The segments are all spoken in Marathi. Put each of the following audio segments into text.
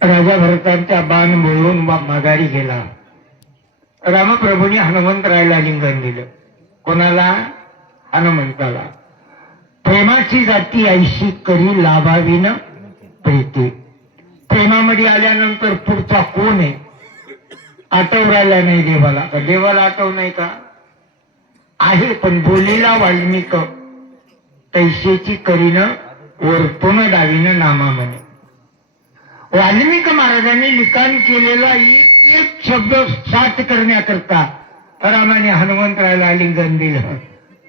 राजा भरतांच्या बाण मोडून माघारी गेला. रामप्रभूंनी हनुमंतरायला लिंगण दिलं. कोणाला? हनुमंताला. प्रेमाची जाती ऐशी करी लाभावीन प्रीती. प्रेमामध्ये आल्यानंतर पुढचा कोण आहे आठव राहिला नाही देवाला. देवाला आठव नाही का? आहे, पण बोलीला वाल्मिक तैशेची करीन वर्तुन डावीन नामा म्हणे. वाल्मिक महाराजांनी लिखाण केलेला एक शब्द साथ करण्याकरता रामाने हनुमंतरायला आलिंगन दिलं.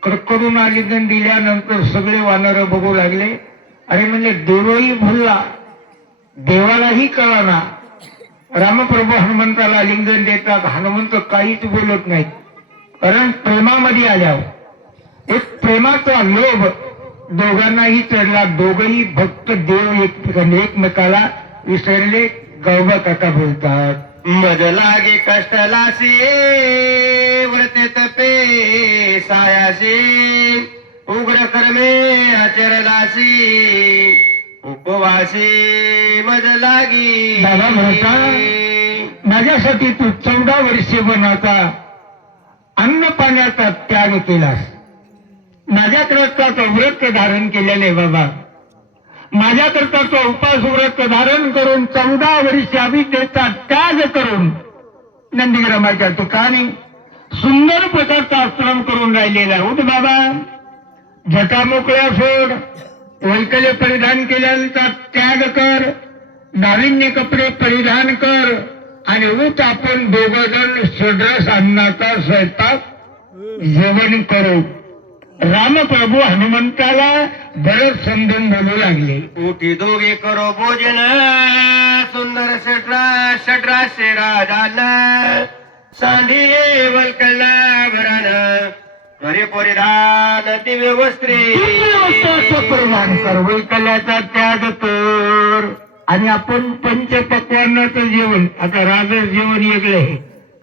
कडकडून आलिंगन दिल्यानंतर सगळे वानर बघू लागले. अरे म्हणजे देवही भुलला, देवालाही कळाना. रामप्रभू हनुमंताला आलिंगन देतात. हनुमंत काहीच बोलत नाहीत, कारण प्रेमामध्ये आल्यावर एक प्रेमाचा लोभ दोघांनाही चढला. दोघही भक्त देव एकमेकाला विसरले. गौबा काका बोलतात, मज लागे कष्टलासी व्रते तपे सायासी उग्र कर्मे आचरलासी उपवासी मज लागी. बाबा म्हणता, माझ्यासाठी तू 14 वर्षे वनाचा अन्न पाण्याचा त्याग केलास. माझ्याकरता तो व्रत धारण केलेले बाबा. माझ्याकरता तो उपास व्रत धारण करून 14 वर्ष अभितेचा त्याग करून नंदीग्रामाच्या ठिकाणी सुंदर प्रकारचा आश्रम करून राहिलेला. उठ बाबा, जटा मोकळ्या सोड, वैकल्य परिधान केल्यानंतर त्याग कर, नाविन्य कपडे परिधान कर आणि उठ आपण दोघजण सड्रस अन्नाचा स्वयंपाक जेवण करू. रामप्रभू हनुमंताला बरंच समजून बोलू लागले. उठी दोघे करो भोजन सुंदर षड्राशे राजान सांडी वल्कला भरान घरे परिधान दिव्य वस्त्रे परिधान कर, वैकल्याचा त्याग कर. आणि आपण पंचपक्वान्नाचं जेवण, आता राजस जेवण वेगळे आहे,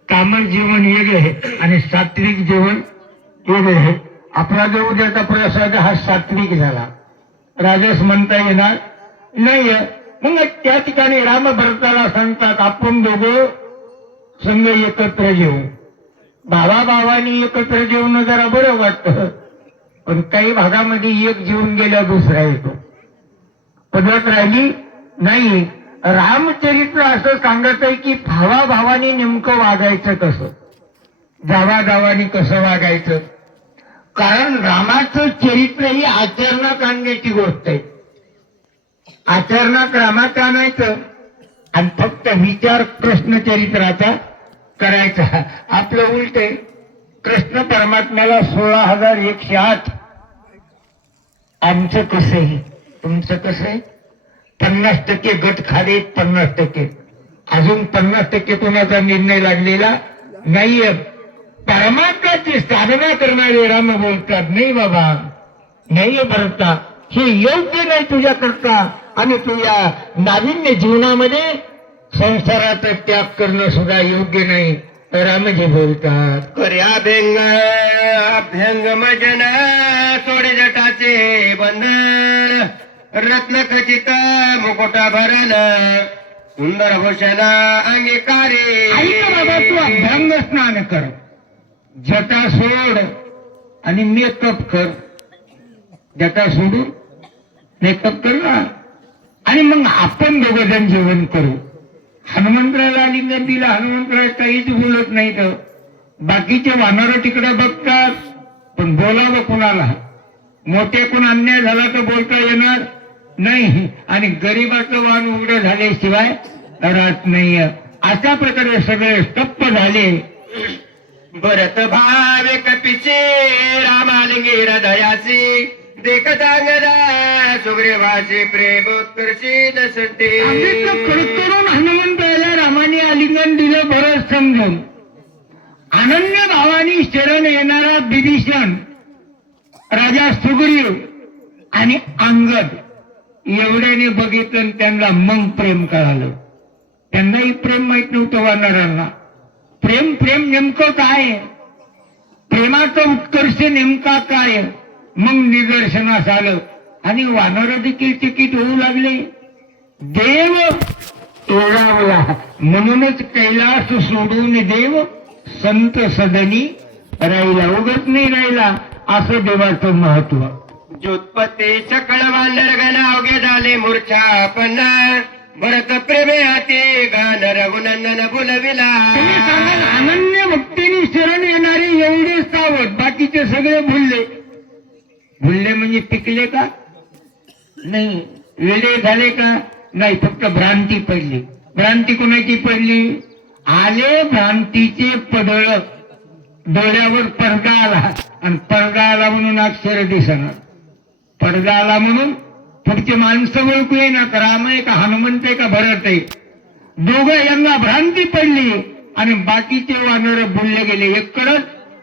तामस जेवण वेगळे आहे आणि सात्विक जेवण वेगळे आहे. आपला जो उद्याचा प्रसाद हा सात्विक झाला, राजस म्हणता येणार नाही. मग त्या ठिकाणी राम भरताला सांगतात, आपण दोघं संघ एकत्र जेवू. भावाभावानी एकत्र जेवण जरा बरं वाटतं, पण काही भागामध्ये एक जेवून गेल्या दुसरा येतो, पद्धत राहिली नाही. रामचरित्र असं सांगत आहे की भावाभावानी नेमकं वागायचं कसं, जावाजावानी कसं वागायचं. कारण रामाचं चरित्र ही आचरणात आणण्याची गोष्ट आहे. आचरणात रामात आणायचं आणि फक्त विचार कृष्ण चरित्राचा करायचा. आपलं उलट आहे, कृष्ण परमात्म्याला 16,108. आमचं कसं आहे, तुमचं कसं आहे? 50% गट खाले, 50% अजून 50% कोणाचा निर्णय लागलेला नाहीये. परमात्म्याची साधना करणारे राम बोलतात, नाही बाबा, नाही भरता, हे योग्य नाही तुझ्याकरता आणि तुझ्या नाविन्य जीवनामध्ये संसाराचा त्याग करणं सुद्धा योग्य नाही. रामजी बोलतात, कर्या अभ्यंग अभ्यंग मजन सोडे जटाचे बंधन रत्न खचित मुकुटा भरण सुंदर भूषण अंगीकारे. ऐक बाबा, तू अभ्यंग स्नान कर, जटा सोड आणि मेकअप कर. जटा सोडून मेकअप कर ना, आणि मग आपण दोघं जण जेवण करू. हनुमंतराला लिंगन दिला. हनुमंतराय काहीच बोलत नाही. तर बाकीचे वानर तिकडे बघतात, पण बोलावं कुणाला? मोठे कोण अन्याय झाला तर बोलता येणार नाही, आणि गरीबाचं वाण उघडं झाल्याशिवाय राहत नाही. अशा प्रकारे सगळे स्तब्ध झाले. भरत भावे कपिचे रामालिंगी हृदयासी देखतांगदा सुग्रीवाचे प्रेमोत्कर्षी दसंते. करून हनुमंताला रामाने आलिंगन दिलं बरं समजून. अनन्य भावानी शरण येणारा विभीषण, राजा सुग्रीव आणि अंगद एवढ्याने बघितलं, त्यांना मग प्रेम कळालं. त्यांनाही प्रेम माहित नव्हतं वानरांना. प्रेम प्रेम नेमकं काय, प्रेमाचा उत्कर्ष नेमका काय, मग निदर्शनास आलं. आणि वानर देखील तिकीट होऊ लागले. देव ओळावला, म्हणूनच कैलास सोडून देव संत सदनी राहिला. उगत नाही राहिला, असं देवाचं महत्व. ज्योतपती सकळ वानर गण अवघे झाले मूर्छा पन्ना भरत प्रेमे हाती गान रघुनंदन बुलविला. तुम्ही सांगाल अनन्य भक्तीने शरण येणारे एवढे सावध, बाकीचे सगळे भुलले. भुलले म्हणजे पिकले का नाही, वेडे झाले का नाही, फक्त भ्रांती पडली. भ्रांती कोणाची पडली? आले भ्रांतीचे पडळ, डोळ्यावर पडदा आला आणि पडदा आला म्हणून अक्षर दिसणार. पडदा आला म्हणून पुढची माणसं ओळखू येणार, राम आहे का हनुमंत आहे का भरत आहे. दोघं यांना भ्रांती पडली आणि बाकीचे वानर बोलले गेले. एककडच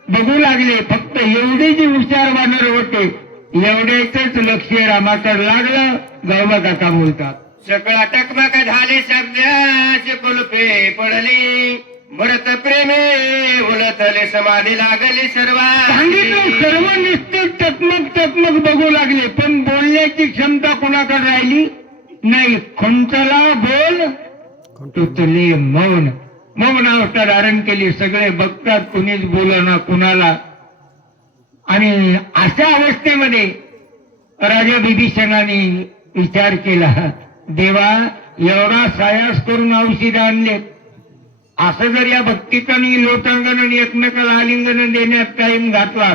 बघू लागले. फक्त एवढे जे हुशार वानर होते एवढ्याच लक्ष रामाकडे लागलं. गौबा काका बोलतात, सकळा टकमक झाले शब्दाचे कुलपे पडली भरत प्रेमे उलथले समाधी लागली सांगितलं सर्व. सर्व नुसते टकमक टकमक बघू लागले, पण बोलण्याची क्षमता कोणाकडे राहिली नाही. खुंटला बोल तुतले मौन. मौन अवस्था धारण केली. सगळे बघतात, कुणीच बोलना कुणाला. आणि अशा अवस्थेमध्ये राजा विभीषणाने विचार केला, देवा एवढा सायास करून औषध आणले, असं जर या भक्तीकानी लोटांगण एकमेकाला आलिंगन देण्यात टाइम घातला,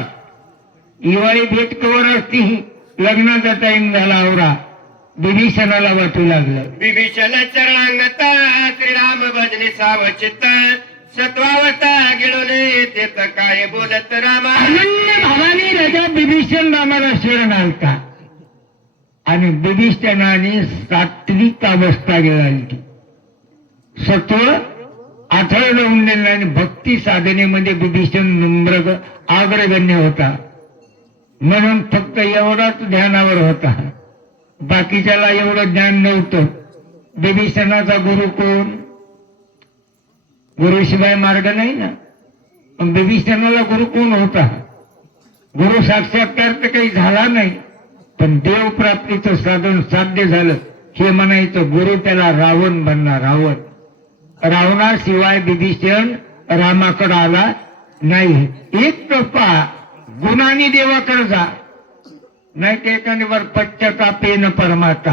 हिवाळी भेट कवर असती, लग्नाचा टाइम झाला. आवरा विभीषणाला वाटू लागलं. विभीषण चरणांगता श्रीराम भजने सावचित्त सत्वावता गिळून तेत काय बोलत रामा. अनन्य भावाने राजा विभीषण रामाला शरण आलता आणि विभीषणाने सात्विक अवस्था गिळाली. सत्व आठवलं उंडेल आणि भक्ती साधनेमध्ये विभीषण नम्र अग्रगण्य होता. म्हणून फक्त एवढाच ध्यानावर होता, बाकीच्याला एवढं ज्ञान नव्हतं. विभीषणाचा गुरु कोण? गुरुशिवाय मार्ग नाही ना. पण विभीषणाला गुरु कोण होता? गुरु साक्षात्कार तर काही झाला नाही, पण देव प्राप्तीचं साधन साध्य झालं हे म्हणायचं. गुरु त्याला रावण बनला. रावण रावणाशिवाय विभीषण रामाकडे आला नाही. एक टप्पा गुणांनी देवाकडे जा, नाही ते एखाद्यावर पश्चातापेन परमार्थ.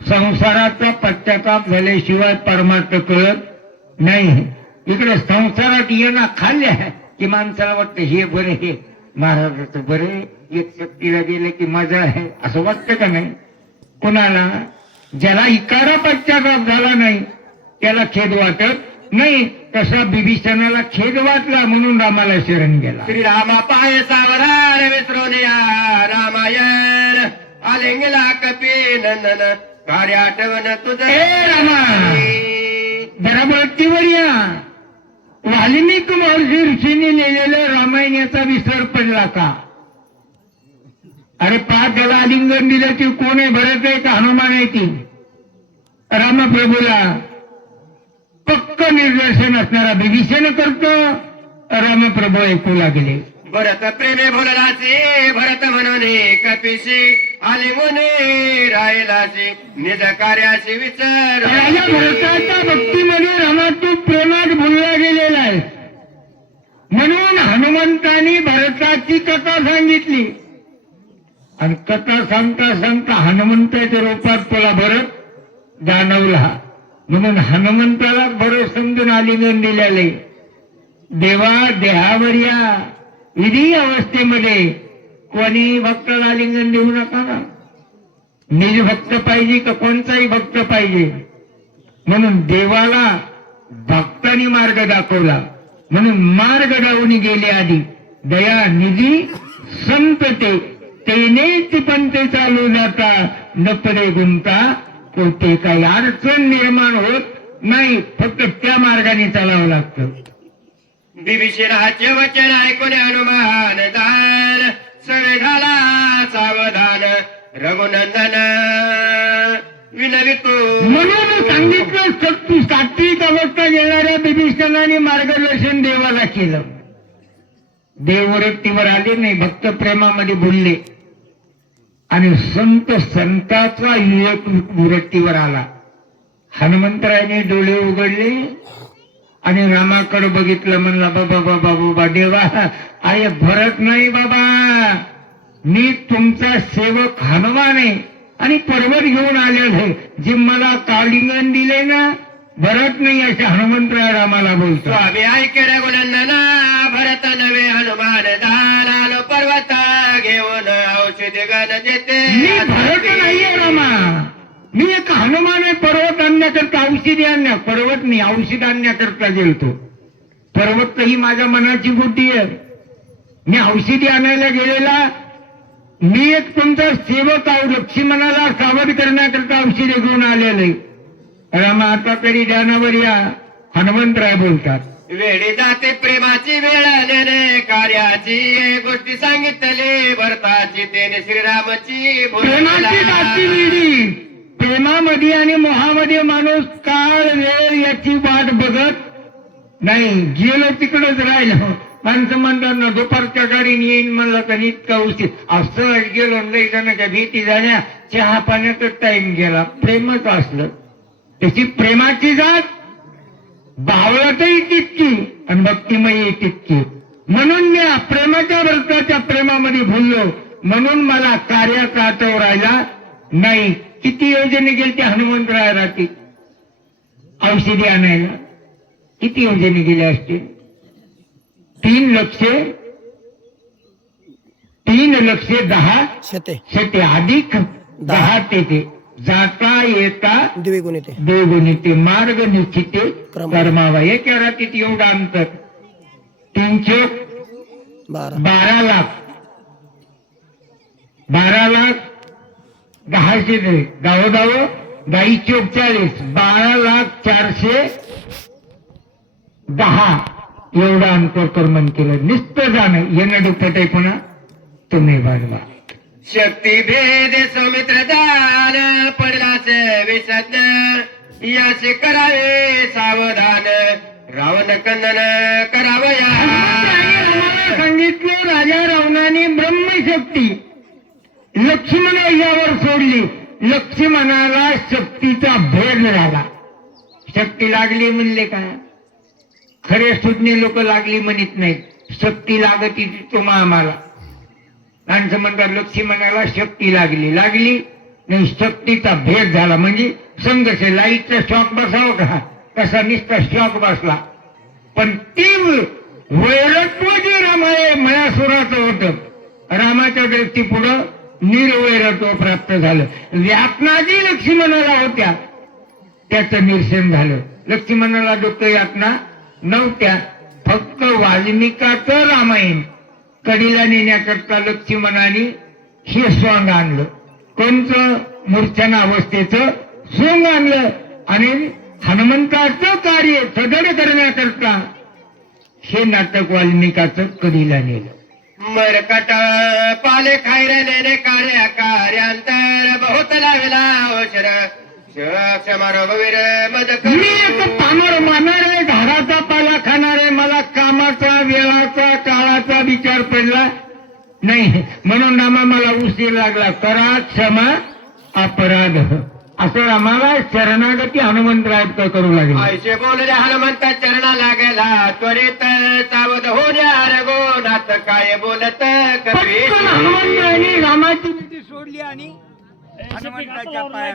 संसाराचा पश्चाताप झाल्याशिवाय परमार्थ कळत नाही. इकडे संसारात येणं खाल्ल्या की माणसाला वाटतं हे बरे, हे महाराजाचं बरे, एक शक्तीला गेले की मजा आहे असं वाटतं का नाही कोणाला? ज्याला इकारा पश्चाताप झाला नाही त्याला खेद वाटत नाही. तसा विभीषणाला खेद वाटला म्हणून रामाला शरण गेला. श्रीरामा पाय सावधान विसरून या रामायण आलिंगला कपी नंदन कार्य आठवण तुझं. ए रामा, जरा बत्तीवर या. वाल्मिकी महर्षी ऋषीने लिहिलेलं रामायणाचा विसर पडला का? अरे पाच त्याला आलिंगन दिलं की कोण आहे? भरत आहे का हनुमान आहे? ती रामप्रभूला पक्क निर्दर्शन असणारा विभीषण करतो. रामप्रभू ऐकू लागले. भरत प्रेमे बोललाचे भरत म्हणून कपिशी आलिंगून राहिलाचे निज कार्याशी विचार. राजा भरताच्या भक्तीमध्ये रामातून प्रेमात भुलला गेलेला आहे. म्हणून हनुमंतानी भरताची कथा सांगितली आणि कथा सांगता सांगता हनुमंताच्या रूपात तुला भरत जाणवला. म्हणून हनुमंताला बरं समजून आलिंगन दिलेले. देवा देहावर या. विधी अवस्थेमध्ये कोणी भक्ताला आलिंगन देऊ नका ना. निज भक्त पाहिजे का कोणताही भक्त पाहिजे? म्हणून देवाला भक्तांनी मार्ग दाखवला. म्हणून मार्ग दावून गेले आधी दया निधी संत तेनेच पंते चालू जाता नपरे गुंता कोणते काही अडचण निर्माण होत नाही. फक्त त्या मार्गाने चालावं लागतं. विभीषणाचे वचन ऐकून हनुमान दान सवे झाला सावधान रघुनंदन विनवितो. म्हणून सांगितलं सात्विक अवस्था येणाऱ्या विभीषणाने मार्गदर्शन देवाला केलं. देव वृत्तीवर आले नाही, भक्त प्रेमामध्ये बोलले आणि संताचा युवक वृत्तीवर आला. हनुमंतरायाने डोळे उघडले आणि रामाकडे बघितलं. म्हणला बाबा बाबा बाबा देवा, आहे भरत नाही बाबा, मी तुमचा सेवक हनुमान आहे आणि पर्वत घेऊन आलेलो आहे. जे मला कालिंगन दिले ना, भरत नाही असे हनुमंतराय रामाला बोलतो. स्वामी ऐके रघुनंदना भरत नवे हनुमान झाला पर्वत घेऊन औषध गण जेते. मी भरत नाहीये रामा, मी एक हनुमान आहे. पर्वत आणण्याकरता औषधी आणण्या, पर्वत नाही औषध आणण्याकरता गेलतो. पर्वत ही माझ्या मनाची गोटी आहे. मी औषधी आणायला गेलेला. मी एक तुमचा सेवक आहो, लक्ष्मणाला सावध करण्याकरता औषधी घेऊन आलेले. रामा आता तरी ध्यानावर या, हनुमंतराय बोलतात. वेळी जाते प्रेमाची वेळ नेणे कार्याची गोष्टी सांगितली भरताची तेने श्रीरामाची प्रेमाची जाती वेळी, प्रेमामध्ये आणि मोहामध्ये माणूस काळ वेळ याची वाट बघत नाही. गेलो तिकडच राहिलो. माणसं म्हणतात ना, दुपारच्या गाडीने येईन म्हणलं तर इतका उशीर. असं गेलो लई जणांच्या भीती झाल्या, चहा पाण्यातच टाइम गेला. प्रेमच असलं, त्याची प्रेमाची जात भावळतही तितकी आणि भक्तिमयी तितकी. म्हणून मी प्रेमाच्या व्रताच्या प्रेमामध्ये भुललो, म्हणून मला कार्याचा आठव राहिला नाही. किती योजने गेले ते हनुमंतराय रात्री औषधी आणायला, किती योजने गेले असते? 3,10,000 शेते अधिक 10 तेथे जाता येता द्विगुण येते. द्विगुण येते. मार्ग निश्चिते कर्मावा. एका रात्रीत एवढं अंतर. 12 लाख 10,000 गावोगाव गाई 44 12,410 एवढं अंतर कर्मन केलं. नुसतं जाणं येणं दुप्पट आहे. पुन्हा तुम्ही बाजवा. शक्ती भेद सौमित्र दान पडलाच विषज्ञ याचे करावे सावधान रावण कंदन करावया. आम्हाला सांगितलं राजा रावणाने ब्रह्मशक्ती लक्ष्मण यावर सोडली. लक्ष्मणाला शक्तीचा भेद झाला. शक्ती लागली म्हणले का? खरे सुज्ञ लोक लागली म्हणत नाहीत. शक्ती लागती तुम्हा आम्हाला. माणसं म्हणतात लक्ष्मणाला शक्ती लागली नाही, शक्तीचा भेद झाला. म्हणजे संघर्ष. लाईटचा शॉक बसावं का? कसा निष्ठा शॉक बसला. पण ती वैरत्व जे मयासुराचं होतं, रामाच्या दृष्टीपुढं निर्वैरत्व प्राप्त झालं. यातना जी लक्ष्मणाला होत्या त्याचं निरसन झालं. लक्ष्मणाला दुःख यातना नव्हत्या. फक्त वाल्मिकाचं रामायण कडीला नेण्याकरता लक्ष्मणाने हे सोंग आणलं. कोणचं? मूर्छना अवस्थेचं सोंग आणलं. आणि हनुमंताचं कार्य सदड करण्याकरता हे नाटक वाल्मिकाचं कडीला नेलं. मरकट पाले खायरलेले कार्यांतर बहुत लावला औषध क्षमारोवीर मदक. मी एक पामर मारणारे, झाडाचा पाला खाणारे, मला कामाचा वेळाचा काळाचा विचार पडला नाही. म्हणून रामा मला उशीर लागला. करा क्षमा अपराध. असं आम्हाला शरणागती हनुमंतराय करू लागले. ऐसे बोलले हनुमंत चरणा लागला त्वरित सावध होण्या रघुनाथ काय बोलत कवी. हनुमंतरायने रामाची सोडली आणि हनुमंताच्या पाया